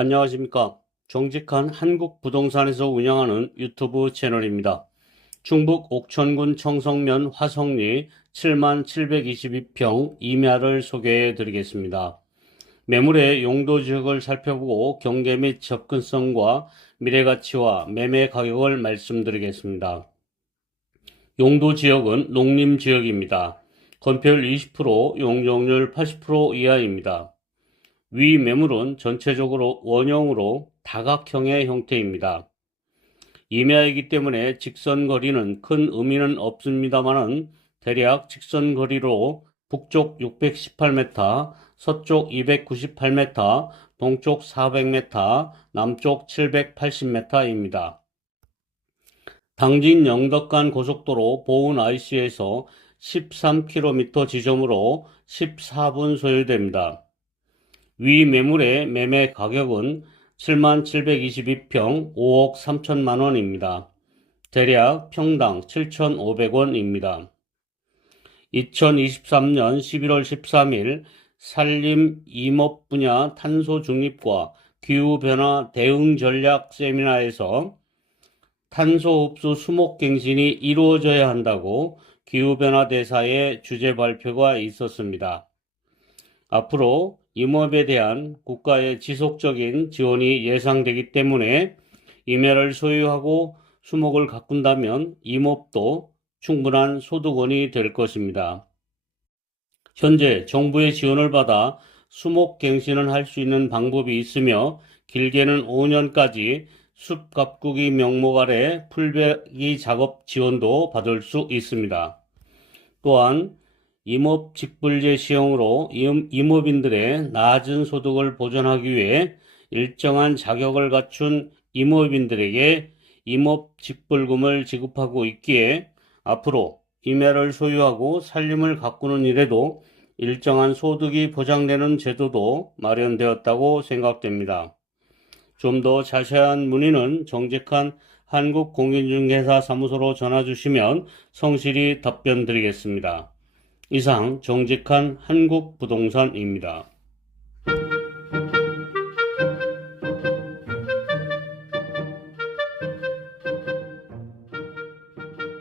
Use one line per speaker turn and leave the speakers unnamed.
안녕하십니까. 정직한 한국 부동산에서 운영하는 유튜브 채널입니다. 충북 옥천군 청성면 화성리 7만 722평 임야를 소개해 드리겠습니다. 매물의 용도 지역을 살펴보고 경계 및 접근성과 미래 가치와 매매 가격을 말씀드리겠습니다. 용도 지역은 농림 지역입니다. 건폐율 20%, 용적률 80% 이하입니다. 위 매물은 전체적으로 원형으로 다각형의 형태입니다. 임야이기 때문에 직선 거리는 큰 의미는 없습니다만은 대략 직선 거리로 북쪽 618m, 서쪽 298m, 동쪽 400m, 남쪽 780m입니다. 당진 영덕간 고속도로 보은 IC에서 13km 지점으로 14분 소요됩니다. 위 매물의 매매 가격은 7722평 5억 3천만 원입니다. 대략 평당 7,500원입니다. 2023년 11월 13일 산림 임업 분야 탄소 중립과 기후변화 대응 전략 세미나에서 탄소 흡수 수목 갱신이 이루어져야 한다고 기후변화 대사의 주제 발표가 있었습니다. 앞으로 임업에 대한 국가의 지속적인 지원이 예상되기 때문에 임야를 소유하고 수목을 가꾼다면 임업도 충분한 소득원이 될 것입니다. 현재 정부의 지원을 받아 수목 갱신을 할 수 있는 방법이 있으며 길게는 5년까지 숲 가꾸기 명목 아래 풀베기 작업 지원도 받을 수 있습니다. 또한 임업 직불제 시행으로 임- 임업인들의 낮은 소득을 보전하기 위해 일정한 자격을 갖춘 임업인들에게 임업 직불금을 지급하고 있기에 앞으로 임야를 소유하고 살림을 가꾸는 일에도 일정한 소득이 보장되는 제도도 마련되었다고 생각됩니다. 좀 더 자세한 문의는 정직한 한국공인중개사 사무소로 전화 주시면 성실히 답변 드리겠습니다. 이상 정직한 한국부동산입니다.